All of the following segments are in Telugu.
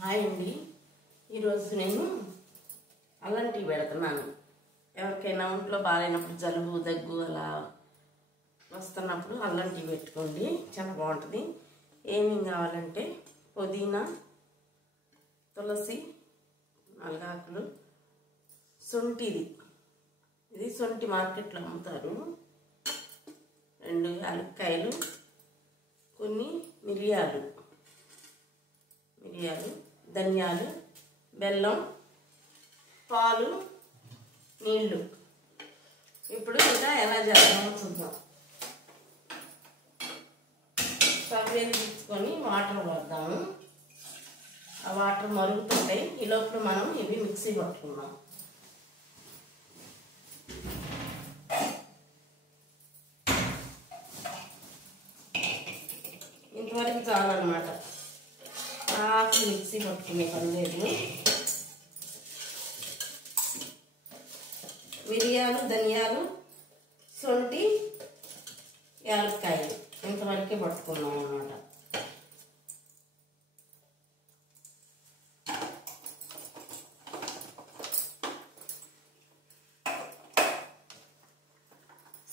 హాయ్ అండి. ఈరోజు నేను అల్లం టీ పెడుతున్నాను. ఎవరికైనా ఒంట్లో బాగాలేనప్పుడు జలుబు దగ్గు అలా వస్తున్నప్పుడు అల్లం టీ పెట్టుకోండి, చాలా బాగుంటుంది. ఏమేమి కావాలంటే పుదీనా, తులసి 4 ఆకులు, శొంఠిది, ఇది శొంఠి మార్కెట్లో అమ్ముతారు, 2 యాలక్కాయలు, కొన్ని మిరియాలు, ధనియాలు, బెల్లం, పాలు, నీళ్ళు. ఇప్పుడు ఇంకా ఎలా చేద్దామో చూద్దాం. స్టవ్ వెలిగించుకొని వాటర్ పోద్దాము. ఆ వాటర్ మరుగుతుంటాయి. ఈ లోపల మనం ఇవి మిక్సీ పట్టుకుందాం. ఇంతవరకు చాలన్నమాట. ఆకులు మిక్సీ పట్టుకునే పని లేదు. మిరియాలు, ధనియాలు, శొంఠి, యాలక్కాయలు ఇంతవరకే పట్టుకున్నాం అన్నమాట.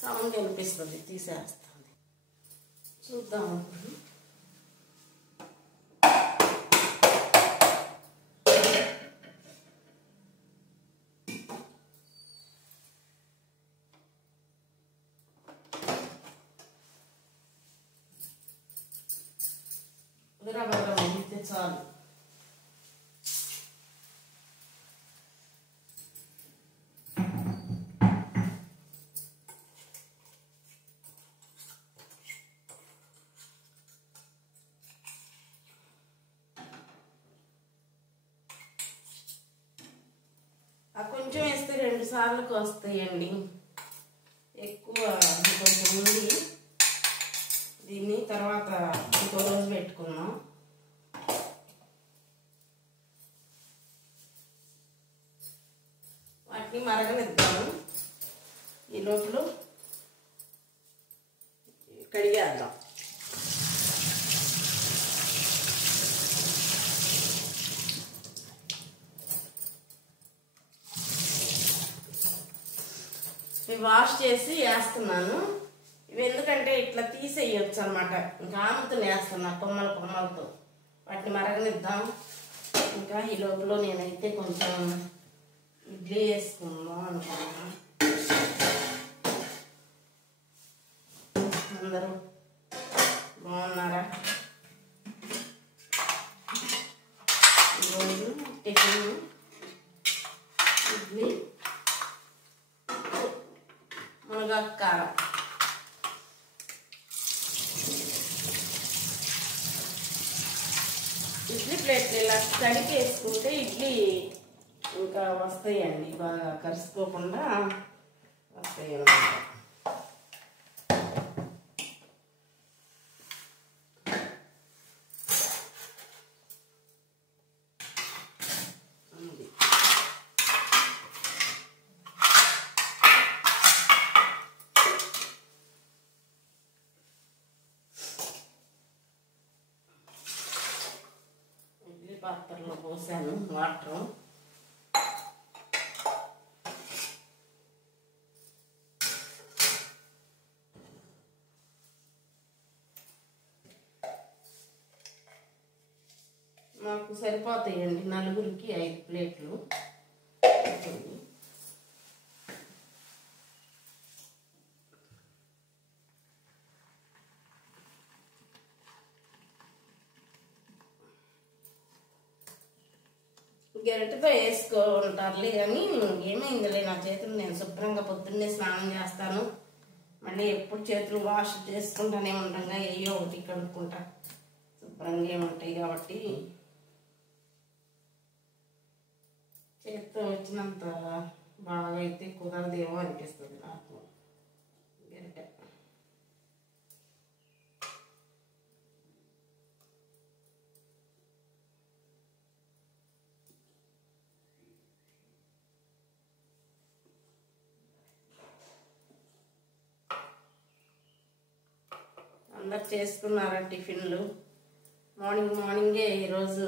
సౌండ్ అనిపిస్తుంది, తీసేస్తుంది. చూద్దాం ఇప్పుడు. ఉదరబద్రం అయితే చాలు. కొంచెం వేస్తే 2 సార్లకు వస్తాయండి. ఎక్కువ కొంచెం ఉంది. దీన్ని తర్వాత ఇంకో రోజు పెట్టుకుందాం. వాటిని మరగనిద్దాము. ఈ లోపల కడిగేద్దాం. వాష్ చేసి వేస్తున్నాను. ఇవి ఎందుకంటే ఇట్లా తీసేయచ్చు అనమాట. ఇంకా ఆమెతో వేస్తున్నా కొమ్మలతో. వాటిని మరగనిద్దాం. ఇంకా ఈ లోపల నేనైతే కొంచెం ఇడ్లీ వేసుకుందాం అనుకున్నా. అందరూ బాగున్నారా? ఈరోజు టిఫిన్ ఇడ్లీ, మునగాకారం. ఇడ్లీ ప్లేట్లు ఇలా కడిగి వేసుకుంటే ఇడ్లీ ఇంకా వస్తాయండి, బాగా కరుసుకోకుండా వస్తాయి అన్నమాట. పాత్రలో పోసాను వాటర్. నాకు సరిపోతాయండి, నలుగురికి 5 ప్లేట్లు. గరిటతో వేసుకుంటారులే కానీ ఏమైందిలే, నా చేతులు నేను శుభ్రంగా పొద్దున్నే స్నానం చేస్తాను. మళ్ళీ ఎప్పుడు చేతులు వాష్ చేసుకుంటానే ఉంటాగా, ఏయో ఒకటి కడుక్కుంటా, శుభ్రంగా ఏముంటాయి కాబట్టి చేతితో వచ్చినంత బాగా అయితే కుదరదేమో అనిపిస్తుంది నాకు. గరిట అందరు చేసుకున్నారా టిఫిన్లు? మార్నింగే ఈరోజు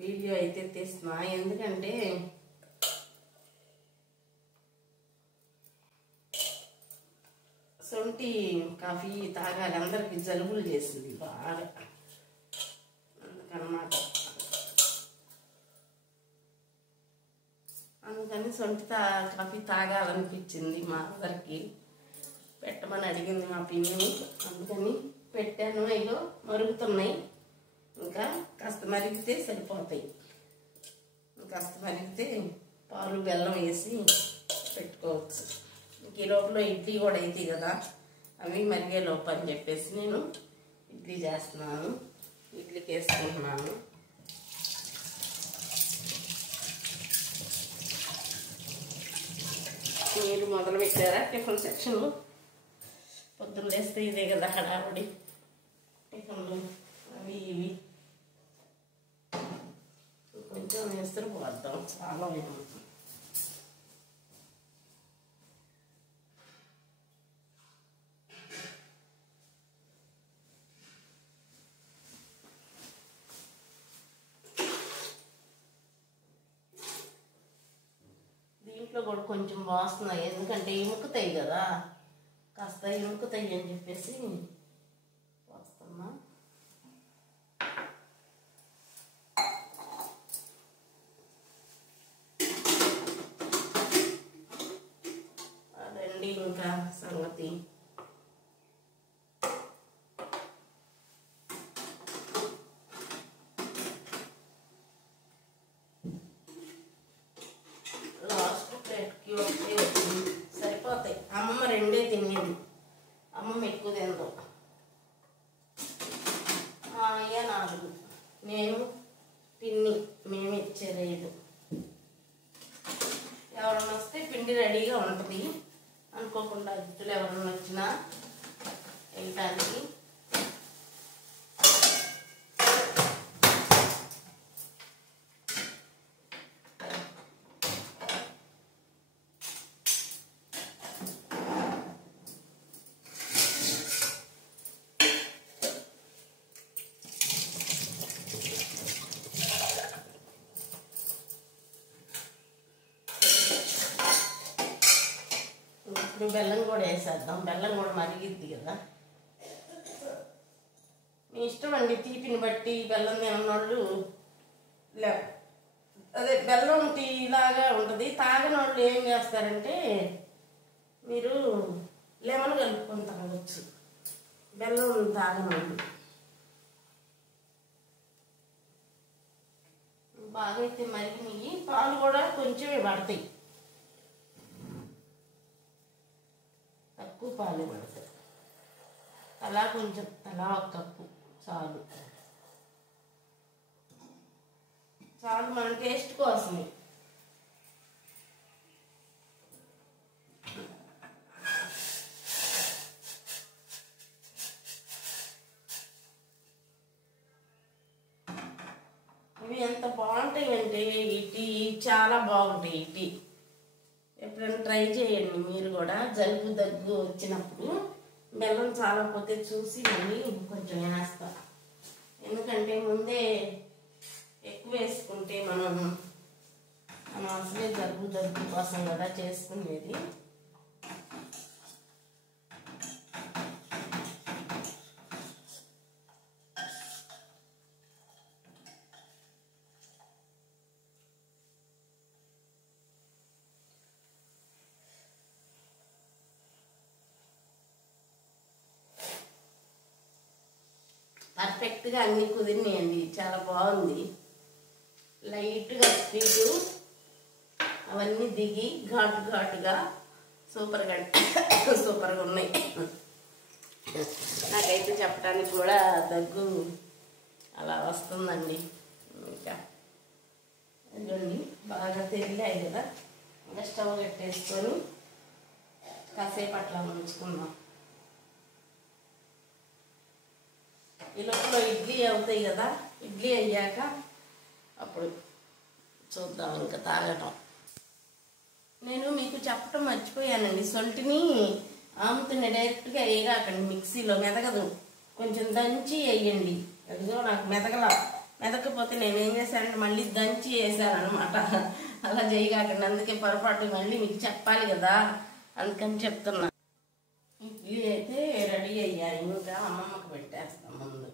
వీడియో అయితే తీస్తున్నా. ఎందుకంటే సొంటి కాఫీ తాగాలి, అందరికి జలుబులు చేసింది బాగా, అందుకనమాట. అందుకని సొంటి కాఫీ తాగాలనిపించింది మా అందరికి. పెట్టమని అడిగింది మా పిన్ని, అందుకని పెట్టాను. ఇగో మరుగుతున్నాయి, ఇంకా కాస్త మరిగితే సరిపోతాయి. కాస్త మరిగితే పాలు బెల్లం వేసి పెట్టుకోవచ్చు. ఈ లోపల ఇడ్లీ కూడా అవుతాయి కదా, అవి మరిగే లోపు అని చెప్పేసి నేను ఇడ్లీ చేస్తున్నాను. ఇడ్లీకి వేసుకుంటున్నాను. మీరు మొదలు పెట్టారా టిఫిన్ సెక్షన్లో? పొద్దున్న లేస్తే ఇదే కదా హడావుడి, టిఫిన్లు అవి ఇవి. కొంచెం వేస్తే పోద్దాం, చాలా అయిపోతుంది. దీంట్లో కూడా కొంచెం వాసన, ఎందుకంటే ఇముకుతాయి కదా, కాస్త ఇముకుతాయి అని చెప్పేసి పోస్తున్నా. అదండి ఇంకా సంగతి. సరిపోతాయి. అమ్మమ్మ రెండే తినేది, అమ్మమ్మ ఎక్కువ తినదు. అయ్య 4, నేను పిన్ని మేము ఇచ్చేది 5. ఎవరన్నా వస్తే పిండి రెడీగా ఉంటుంది, అనుకోకుండా అతిథులు ఎవరన్నా వచ్చినా వేయటానికి. ఇప్పుడు బెల్లం కూడా వేసేద్దాం, బెల్లం కూడా మరిగిద్ది కదా. మీ ఇష్టం అండి, తీపిని బట్టి. బెల్లం తిననోళ్ళు అదే బెల్లం టీ లాగా ఉంటుంది. తాగనోళ్ళు ఏం చేస్తారంటే మీరు లెమన్ కలుపుకొని తాగవచ్చు, బెల్లం తాగనోళ్ళు. బాగా అయితే మరిగినవి, పాలు కూడా కొంచెమే పడతాయి, తక్కువ పాలు పడతాయి. అలా కొంచెం, అలా 1 కప్పు చాలు, చాలు మన టేస్ట్ కోసమే. ఇవి ఎంత బాగుంటాయి అంటే, ఈ టీ చాలా బాగుంటాయి. ఈ టీ ఎప్పుడైనా ట్రై చేయండి మీరు కూడా. జలుబు దగ్గు వచ్చినప్పుడు బెల్లం చాలా పోతే చూసి మళ్ళీ కొంచెం వేస్తా. ఎందుకంటే ముందే ఎక్కువ వేసుకుంటే మనం అసలే జలుబు దగ్గు కోసం కదా చేసుకునేది. పర్ఫెక్ట్గా అన్నీ కుదిరినాయండి, చాలా బాగుంది. లైట్గా స్వీటు అవన్నీ దిగి ఘాటుగా సూపర్గా ఉన్నాయి. నాకైతే చెప్పడానికి కూడా దగ్గు అలా వస్తుందండి. ఇంకా ఇదండి బాగా తెరిలాయి కదా, ఇంకా స్టవ్ కట్టేసుకొని కాసేపు అట్లా ఉంచుకుందాం. ఈ లోపల ఇడ్లీ అవుతాయి కదా, ఇడ్లీ అయ్యాక అప్పుడు చూద్దాం ఇంకా తాగటం. నేను మీకు చెప్పటం మర్చిపోయానండి, సొంటిని ఆముతుని డైరెక్ట్గా వేయగాకండి, మిక్సీలో మెదగదు, కొంచెం దంచి వేయండి. అదిగో నాకు మెదగల, మెదకపోతే నేనేం చేశానంటే మళ్ళీ దంచి వేసాను అనమాట. అలా చేయగాకండి, అందుకే పొరపాటు మళ్ళీ మీకు చెప్పాలి కదా, అందుకని చెప్తున్నా. ఇడ్లీ అయితే రెడీ అయ్యాయి, ఇంకా అమ్మమ్మకి పెట్టేస్తాం ముందు.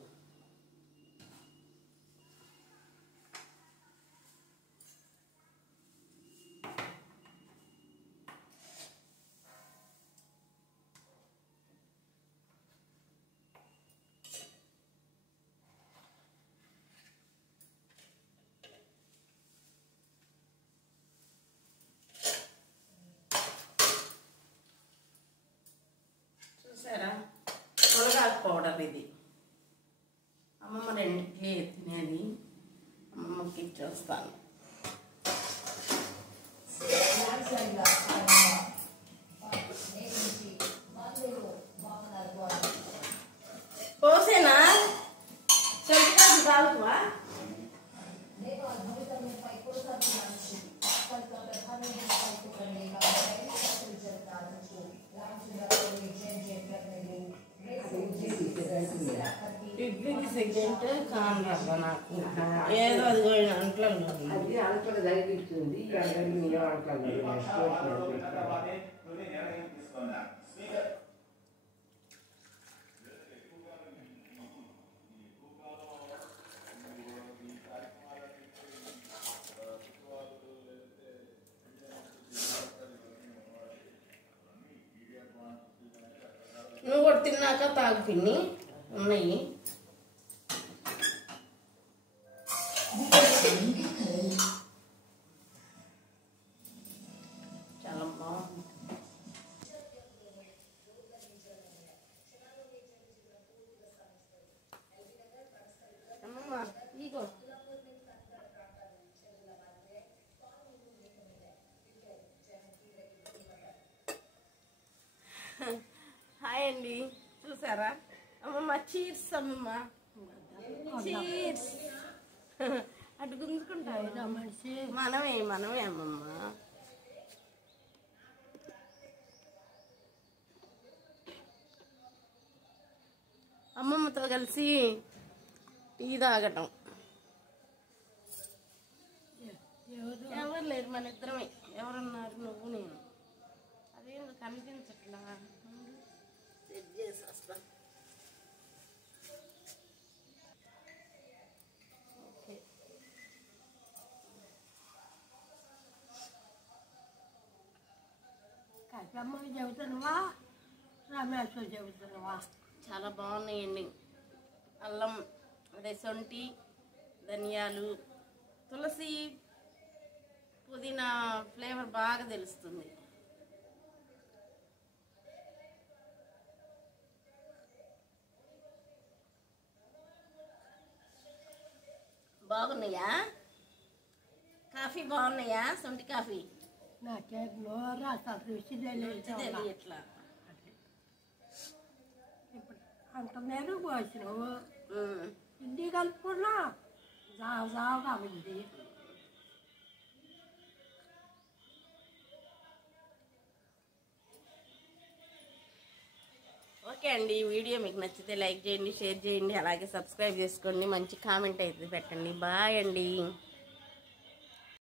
చూసారా, మునగాకు పౌడర్ ఇది. అమ్మమ్మ 2 ఇడ్లీ తినేది, అమ్మమ్మకి ఇచ్చేస్తాను. పోసేనా చెట్టు కాలువా? ఇడ్లీకి సెకండ్ కానరా నాకు, ఏదో అది అంట్లో తగ్గిస్తుంది. నువ్వు కూడా తిన్నాక తాగు పిన్ని, ఉన్నాయి. చాలా బాగుంది. అమ్మమ్మ ఇగో హాయ్ అండి, చూసారా అమ్మమ్మ? చీర్స్ అమ్మమ్మ, చీర్స్. అటు గుంజుకుంటాయి మనిషి, మనమే అమ్మమ్మ. అమ్మమ్మతో కలిసి టీ తాగటం. ఎవరు లేరు, మన ఇద్దరమే. ఎవరున్నారు? నువ్వు నేను. అదేం కనిపించట్లా, సెట్ చేసేస్తా. చెబుతున్నావా రమేష్ చెబుతున్నావా? చాలా బాగున్నాయండి. అల్లం, అదే సొంటి, ధనియాలు, తులసి, పుదీనా ఫ్లేవర్ బాగా తెలుస్తుంది. బాగున్నాయా? కాఫీ బాగున్నాయా? సొంటి కాఫీ నాకేం నోరా రుచి తెలియట్లా. ఇప్పుడు అంత మెరుగు పోసినావు, ఇంటి కలుపుకున్నా జాగా ఉంది. ఓకే అండి, ఈ వీడియో మీకు నచ్చితే లైక్ చేయండి, షేర్ చేయండి, అలాగే సబ్స్క్రైబ్ చేసుకోండి, మంచి కామెంట్ అయితే పెట్టండి. బాయ్ అండి.